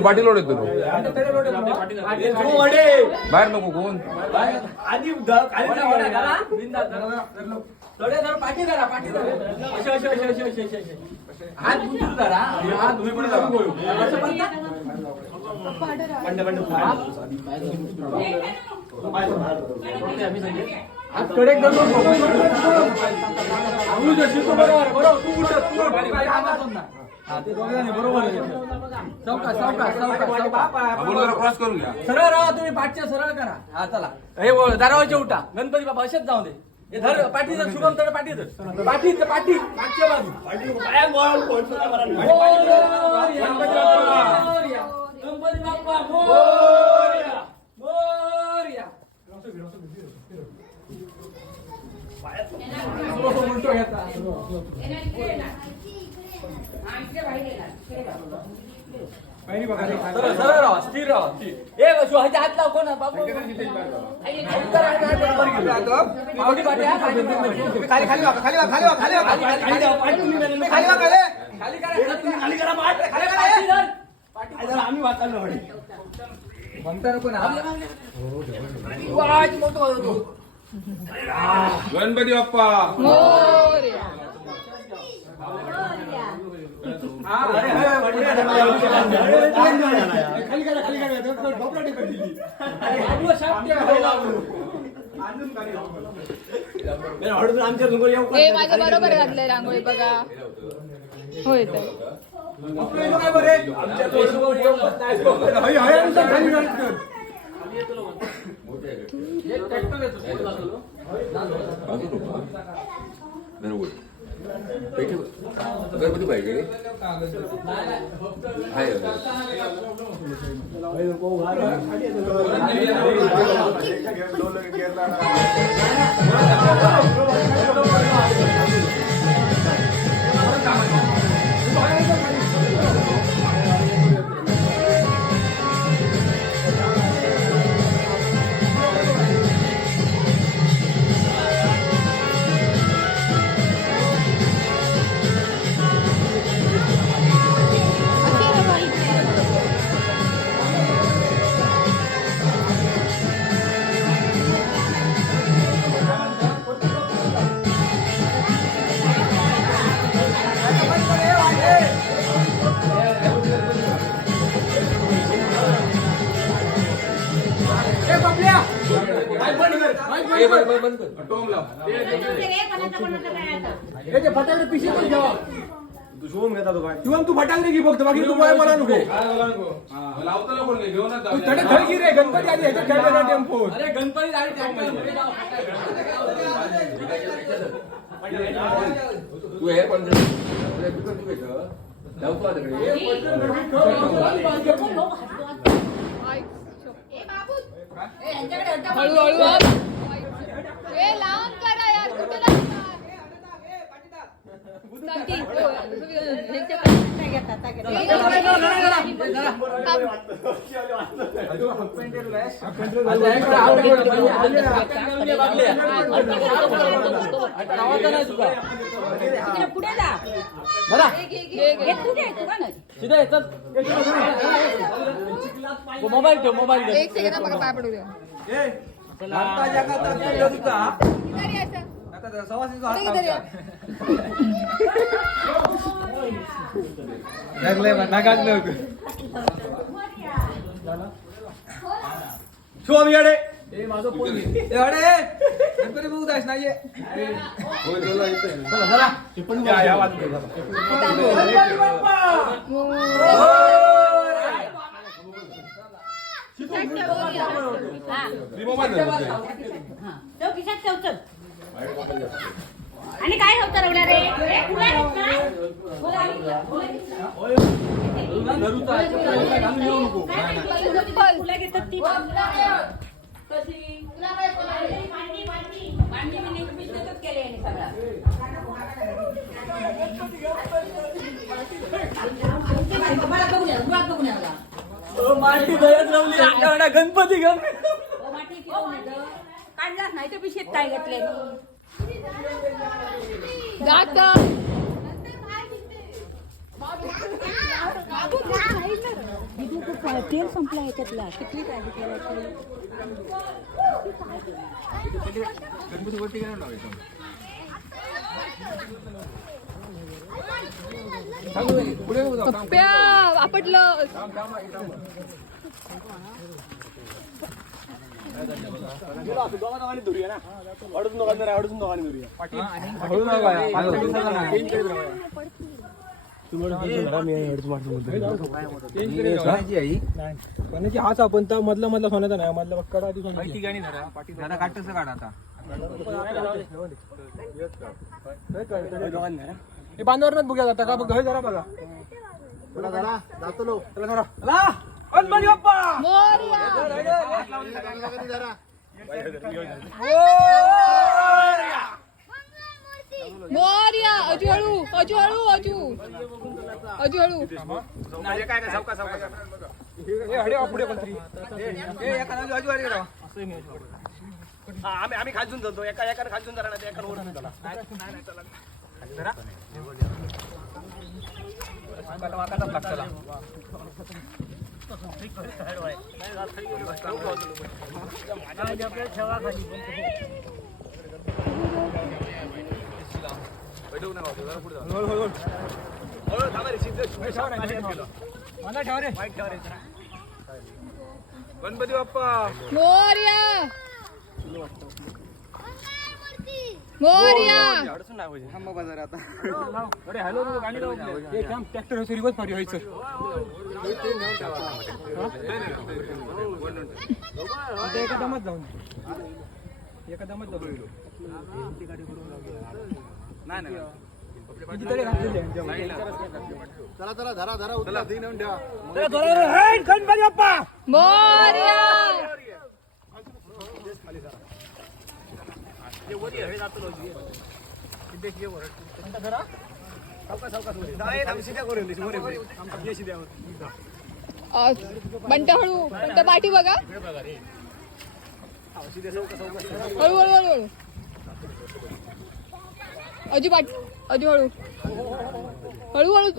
Patil load येतो बाहेर नको कोण हात गुंतून धरा हात तुम्ही पण क्रॉस करून घ्या सरळ राहा तुम्ही पाठच्या सरळ करा हा चला हे दारावाच्या उठा गणपती बाबा असेच जाऊ दे हे धर पाठी धर शुभम तळ पाठी धर पाठी पाठी मागच्या बाजू गणपती बाप्पा मोरया मोरया सरळ राहा स्थिर राहा हात लाव कोण बाबू खाली खाली खाली खाली खाली आम्ही वाचायला म्हणता नको ना गणपती बाप्पा माझं बरोबर घातलंय रांगोळी बघा होय तर गणपती पाहिजे फटाकडे पिशे पण घ्यावा तू फटाकडे घे फक्त बाकी तू मला नको थडकी रे गणपती आधी ह्याच्यात खेळला टेम्पो अरे गणपती तू हे पण हळूहळू लावून करा यार कुठे मोबाईल ठेव मोबाईल एक सेकंड बघा पाय पडू द्या शिवम येडे माझं पोल येडे गणपती बघू दास नाहीये चला या वाजून आणि काय होतं रवला रे फुलं घेतात ती गणपती काढलाच नाही तर पिशेत काय घेतले जात तेल संपला ह्याच्यातला किती पाहिजे गणपती वरती गेला लावायचं. पुढे येऊ जाऊ. पप्प्या आपटलं. सोन्याची हाच आपण तर मधला मधला सोन्याचा नाही मधला कडा ती सोन्याची दादा काढतोस काढ आता. हे बांधावरच बघूया जाता का बघ जरा बघा गणपती बाप्पा मोरया. अजू हळू अजू हळू अजू अजू हळू. पुढे पण आम्ही खाजून जातो एका एकाने खाजून जरा नाही एका ओढून झाला गणपती बाप्पा मोरया मोरया. ट्रॅक्टर रिवर्स मारी व्हायचं एकदमच जाऊन एकदमच जाऊन नाही गणपती बाप्पा मोरया. बंट हळू बंट पाठी बघा. हळू हळू हळू हळू. अजू पाठ अजू हळू हळू हळू.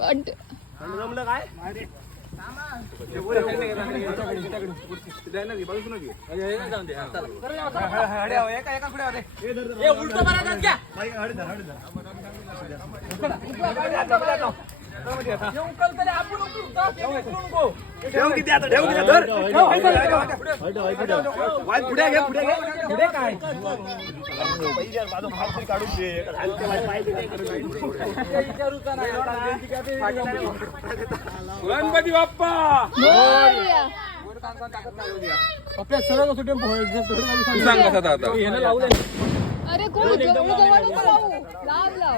गणपती बाप्पा मोरया. आपल्या सरळ सुटे तू सांग कसा आता. अरे कोण जवळ जवळ नको लावू. लाव लाव.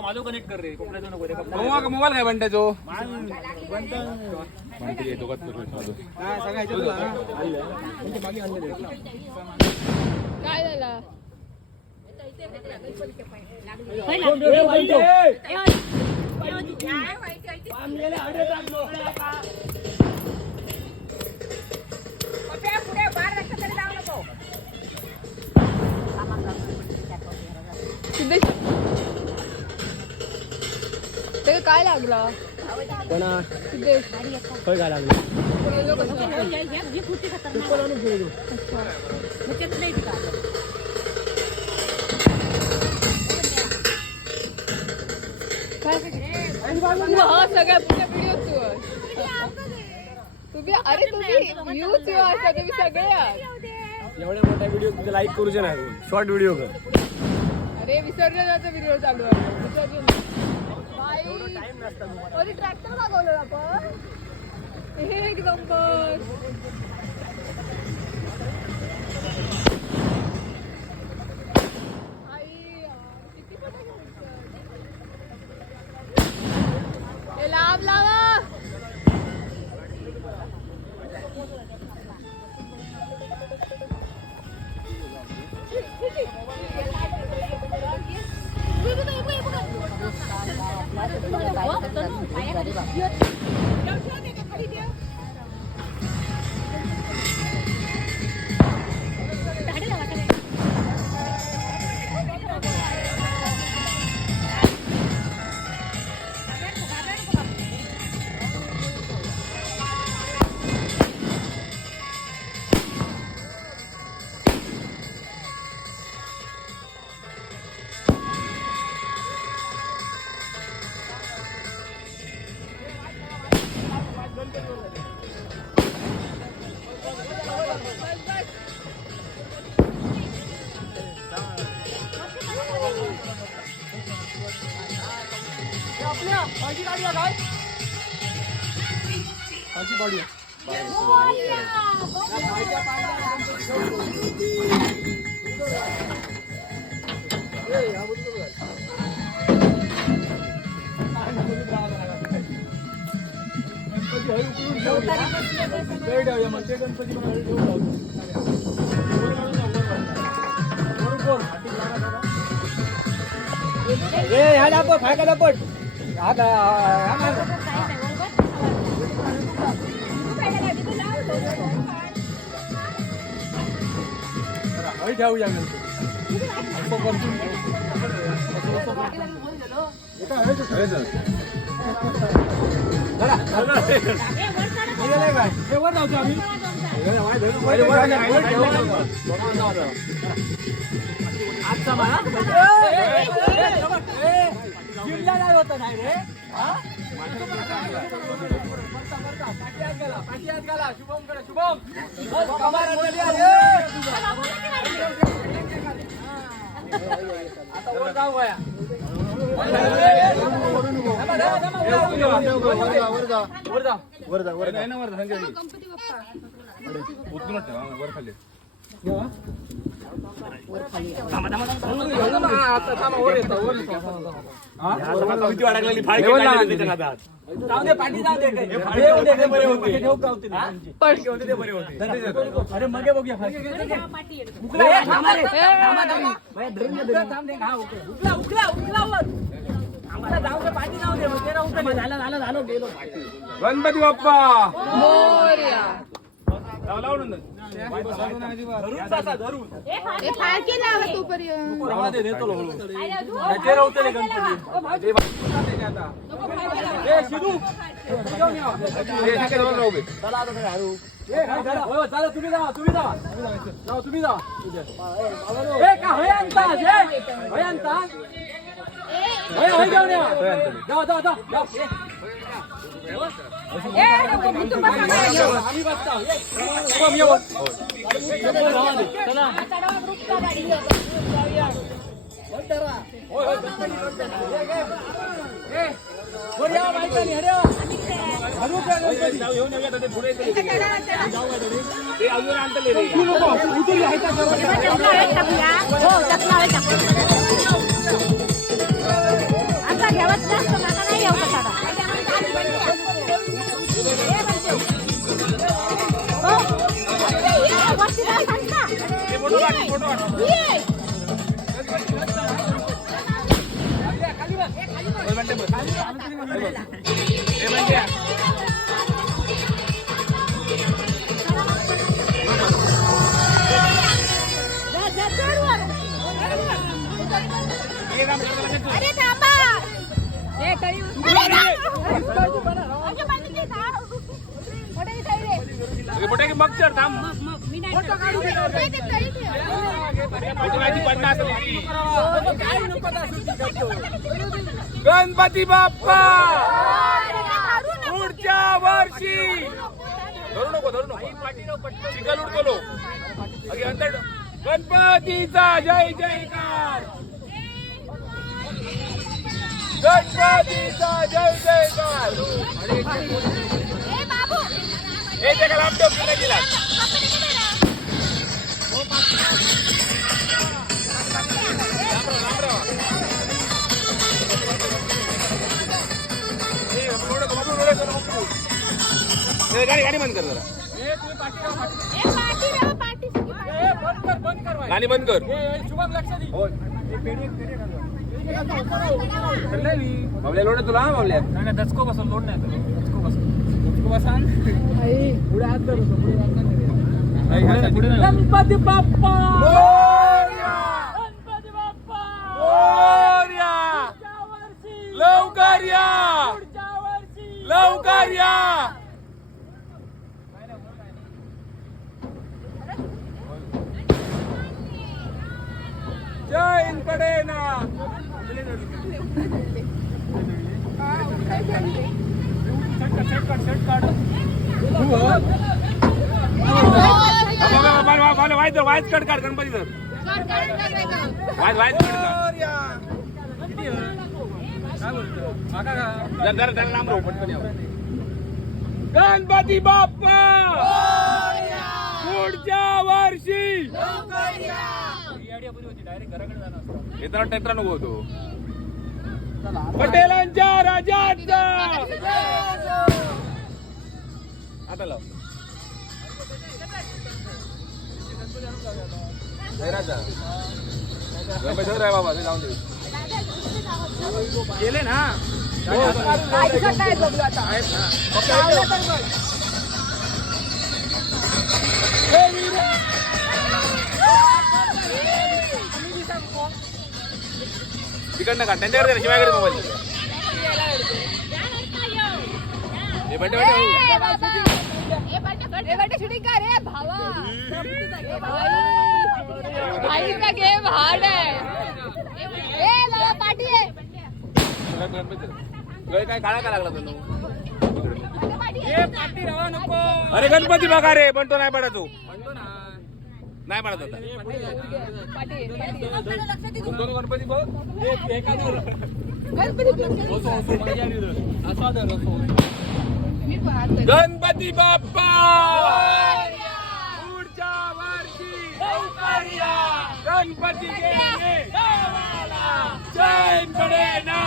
माझं कनेक्ट कर रे मोबाईल काय म्हणतो काय झाला. पुढे बार रक्त तरी लावू नको. सिद्धेश ते काय लागला सिद्धेश. गेलो कसं? ही खुर्ची खतरनाक. अच्छा. मग तेच नाही का तू हा सगळ्या पुढच्या व्हिडिओ तुम्ही अरे तुम्ही यूज आता तुम्ही सगळे आहात. एवढ्या मोठ्या व्हिडिओ लाईक करूचे नाही शॉर्ट व्हिडिओ कर. अरे विसर्जन जायचा व्हिडिओ चालू आहे. विसर्जन बाई ट्रॅक्टर मागवलं आपण. हे एक नंबर. लाभ लावा. पाठी काढूया काय पाठी काढूया ठेवूया होत नाही रे पाठीयात गेला शुभम कडे शुभम आता वर जाऊ वया अरे मगे बघूया गणपती बाप्पा मोरया तुम्ही जा आम्ही बसता गणपती बाप्पा पुढच्या वर्षी धरू नको गणपतीचा जय जयकार गणपतीचा जय जयकार हे जगा लॅपटॉप घेऊन गेला गाडी बंद कर जरा गाडी बंद कर शुभम लक्ष दे बाबल्या लोड तुला बाबल्या नाही दचको बसून लोड नाही दचको बसान पुढे हात धरू गणपती बाप्पा गणपती बाप्पा लवकर या लवकर या जैन पडे ना वाईज कट काढ गणपती तर वाईज कट गणपती बाप्पा पुढच्या वर्षी येताना ट्रॅक्टर नको होतो पटेलांच्या राजाचा आता लाव गणपती रे बाबा ते जाऊन दे गेले ना काय बघू आता तिकडनं का त्यांच्याकडे शिवायकडे मोबाईल शूटिंग का रे भावा भाई का गेम हार्ड है ए लाला पार्टी है काय काळा का लागला तुला अरे गणपती बघा रे पण तो नाही पडत तू नाही पडत होता दोन गणपती बघ गणपती बाप्पा पुढच्या वर्षी गणपती चैन पडे ना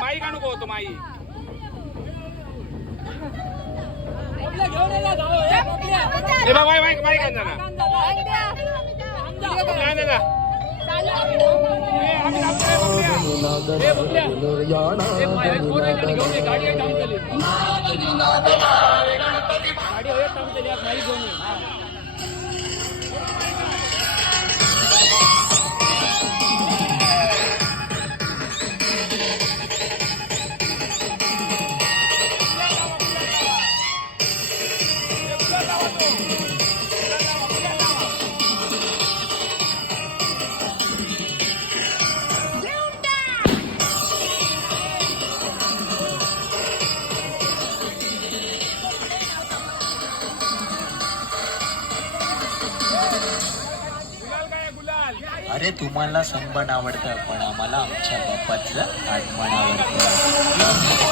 माई का नको होतो माई ए बाबा माई माई का ना अरे तुम्हाला सनबर्न आवडतं पण आम्हाला आमच्या बाप्पाचं आगमन आवडतं.